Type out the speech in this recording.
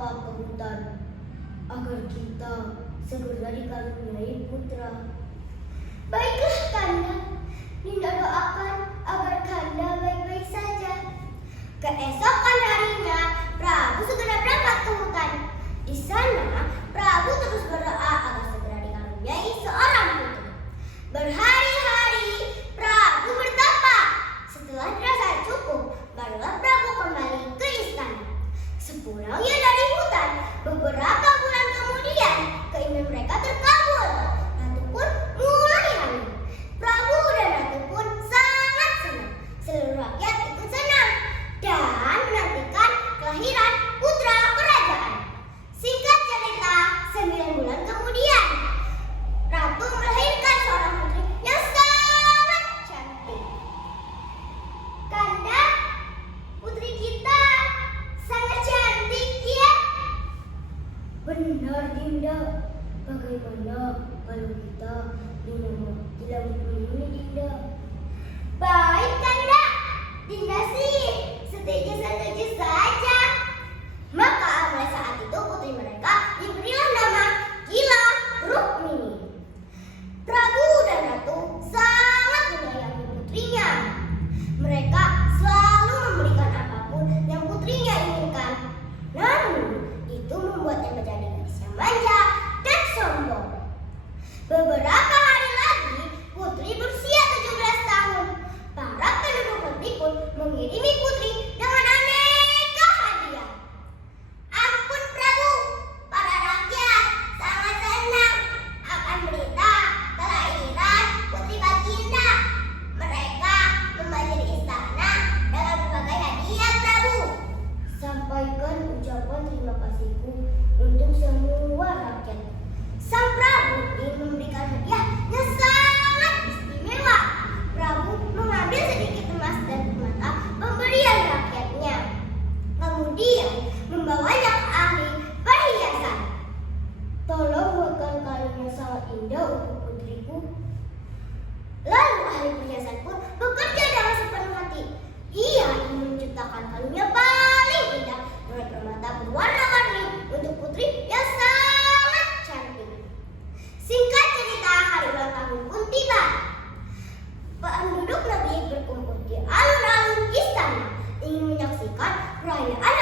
bertapa ke hutan agar kita segera dikaruniai putra. Baiklah Kanda, Dinda doakan agar Kanda baik-baik saja. Keesokan harinya, Prabu segera berangkat ke hutan. Di sana, Prabu terus berdoa agar segera dikaruniai seorang putri. Berhari-hari, Prabu bertapa. Setelah dirasa cukup, barulah Prabu kembali ke istana. Sepulangnya dari hutan, beberapa bulan kemudian, keinginan mereka terkabul. Ratu pun mulai hamil. Prabu dan Ratu pun sangat senang. Seluruh rakyat ikut senang dan menantikan kelahiran putra kerajaan. Singkat cerita, 9 bulan kemudian, Ratu melahirkan seorang putri yang sangat cantik. Kanda, putri kita sangat cantik ya. Benar Dinda, bagaimana kalau kita dinamakan ini Dinda? Baik Kanda, Dinda sih setuju saja. Maka mulai saat itu putri mereka diberilah nama Gila Rukmini. Prabu dan Ratu sangat menyayangi putrinya. Mereka selalu memberikan apapun yang putrinya inginkan. Namun itu membuatnya menjadi gadis yang manja dan sombong. Beberapa hari lagi putri berusia 17 tahun. Para penduduk negeri pun mengirimi putri dengan aneka hadiah. Ampun Prabu, para rakyat sangat senang akan berita kelahiran putri Baginda. Mereka membanjiri istana dengan berbagai hadiah Prabu. Sampaikan ucapan terima kasihku untuk semua rakyat. Sang Prabu ingin memberikan hadiah yang sangat istimewa. Prabu mengambil sedikit emas dan permata pemberian rakyatnya. Kemudian membawanya ke ahli perhiasan. Tolong buatkan kalung yang sangat indah untuk putriku. Lalu ahli perhiasan pun bekerja dengan sepenuh hati. Ia ingin menciptakan kalung yang paling indah dengan permata berwarna-warni untuk putri yang sangat cantik. Singkat cerita, hari ulang tahun pun tiba. Penduduk negeri berkumpul di alun-alun istana ingin menyaksikan perayaan